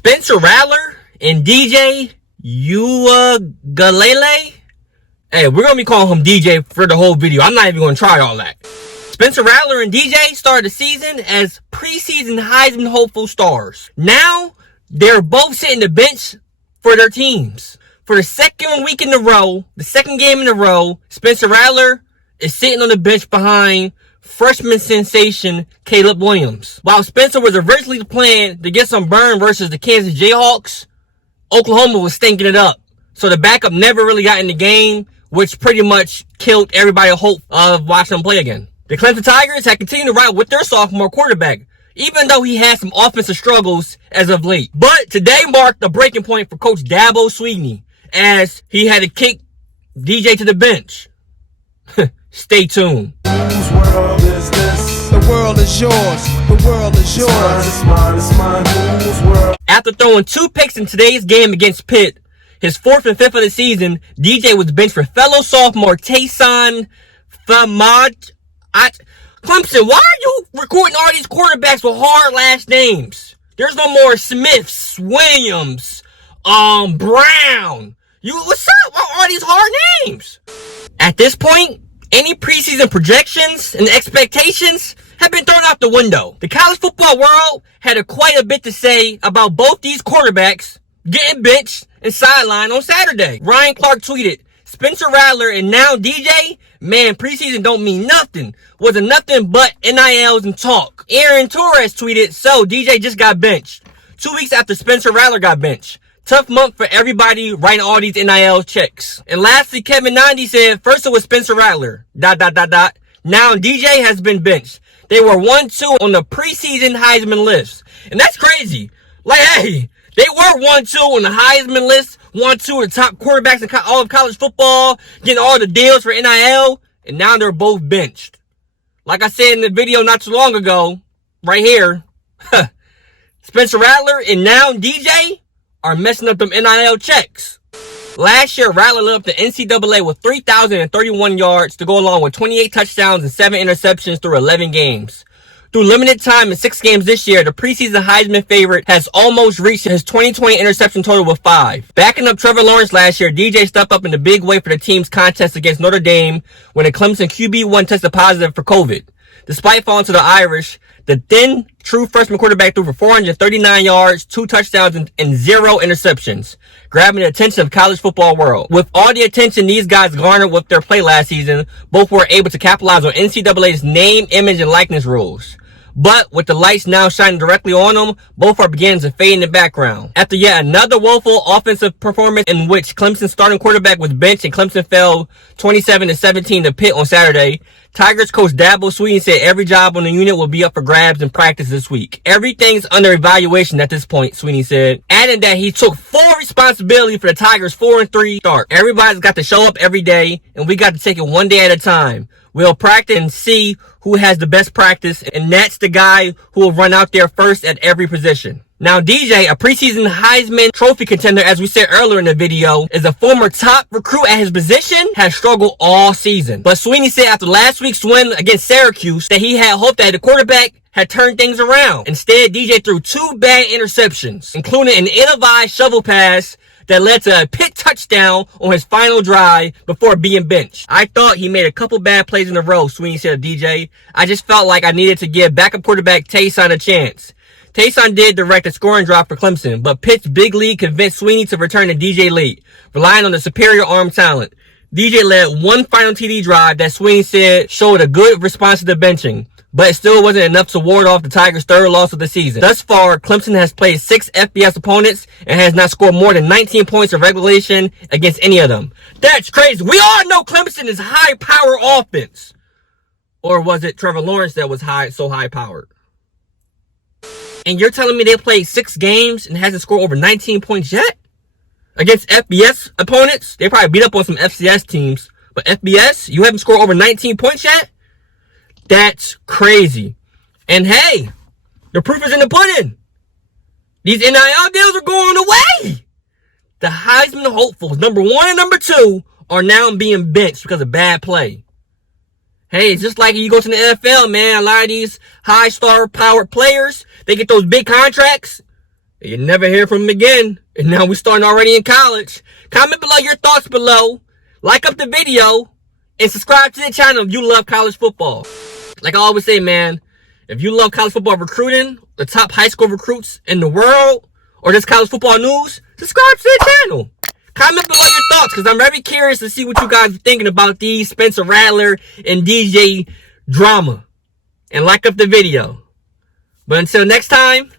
Spencer Rattler and D.J. Uiagalelei. Hey, we're going to be calling him DJ for the whole video. I'm not even going to try all that. Spencer Rattler and DJ started the season as preseason Heisman-hopeful stars. Now, they're both sitting the bench for their teams. For the second week in a row, the second game in a row, Spencer Rattler is sitting on the bench behind freshman sensation Caleb Williams. While Spencer was originally planned to get some burn versus the Kansas Jayhawks, Oklahoma was stinking it up. So the backup never really got in the game, which pretty much killed everybody's hope of watching him play again. The Clemson Tigers had continued to ride with their sophomore quarterback, even though he had some offensive struggles as of late. But today marked the breaking point for Coach Dabo Swinney, as he had to kick DJ to the bench. Stay tuned. Whose world is this? The world is yours. The world is yours. It's mine. Whose world? After throwing 2 picks in today's game against Pitt, his 4th and 5th of the season, DJ was benched for fellow sophomore Taisun Phommachanh. Clemson, why are you recording all these quarterbacks with hard last names? There's no more Smiths, Williams, Brown. What's up? What are all these hard names? At this point, any preseason projections and expectations have been thrown out the window. The college football world had quite a bit to say about both these quarterbacks getting benched and sidelined on Saturday. Ryan Clark tweeted, Spencer Rattler and now DJ, man, preseason don't mean nothing. Wasn't nothing but NILs and talk. Aaron Torres tweeted, so DJ just got benched 2 weeks after Spencer Rattler got benched. Tough month for everybody writing all these NIL checks. And lastly, Kevin 90 said, first it was Spencer Rattler, ... Now DJ has been benched. They were 1-2 on the preseason Heisman list. And that's crazy. Like, hey, they were 1-2 on the Heisman list. 1-2 of the top quarterbacks in all of college football, getting all the deals for NIL. And now they're both benched. Like I said in the video not too long ago, right here, Spencer Rattler and now DJ are messing up them NIL checks. Last year, Rattler led up the NCAA with 3,031 yards to go along with 28 touchdowns and 7 interceptions through 11 games. Through limited time in 6 games this year, the preseason Heisman favorite has almost reached his 2020 interception total with 5. Backing up Trevor Lawrence last year, DJ stepped up in a big way for the team's contest against Notre Dame when the Clemson QB1 tested positive for COVID. Despite falling to the Irish, the then true freshman quarterback threw for 439 yards, 2 touchdowns, and 0 interceptions, grabbing the attention of the college football world. With all the attention these guys garnered with their play last season, both were able to capitalize on NCAA's name, image, and likeness rules. But with the lights now shining directly on them, both are beginning to fade in the background. After yet another woeful offensive performance in which Clemson's starting quarterback was benched and Clemson fell 27-17 to Pitt on Saturday, Tigers coach Dabo Swinney said every job on the unit will be up for grabs in practice this week. Everything's under evaluation at this point, Swinney said, adding that he took full responsibility for the Tigers' 4-3 start. Everybody's got to show up every day, and we got to take it one day at a time. We'll practice and see who has the best practice, and that's the guy who will run out there first at every position. Now, DJ, a preseason Heisman Trophy contender, as we said earlier in the video, is a former top recruit at his position, has struggled all season. But Swinney said after last week's win against Syracuse that he had hoped that the quarterback had turned things around. Instead, DJ threw 2 bad interceptions, including an ill-advised shovel pass that led to a Pitt touchdown on his final drive before being benched. I thought he made a couple bad plays in a row, Swinney said of DJ. I just felt like I needed to give backup quarterback Taisun a chance. Taisun did direct a scoring drop for Clemson, but Pitt's big lead convinced Swinney to return to DJ late, relying on the superior arm talent. DJ led 1 final TD drive that Swinney said showed a good response to the benching, but it still wasn't enough to ward off the Tigers' 3rd loss of the season. Thus far, Clemson has played 6 FBS opponents and has not scored more than 19 points of regulation against any of them. That's crazy. We all know Clemson is high-power offense. Or was it Trevor Lawrence that was so high-powered? And you're telling me they played 6 games and hasn't scored over 19 points yet? Against FBS opponents? They probably beat up on some FCS teams. But FBS, you haven't scored over 19 points yet? That's crazy. And hey, the proof is in the pudding. These NIL deals are going away. The Heisman-hopefuls, number 1 and number 2, are now being benched because of bad play. Hey, it's just like you go to the NFL, man. A lot of these high star powered players, they get those big contracts. You never hear from him again. And now we're starting already in college. Comment below your thoughts below. Like up the video. And subscribe to the channel if you love college football. Like I always say, man, if you love college football recruiting, the top high school recruits in the world, or just college football news, subscribe to the channel. Comment below your thoughts, because I'm very curious to see what you guys are thinking about these Spencer Rattler and DJ drama. And like up the video. But until next time,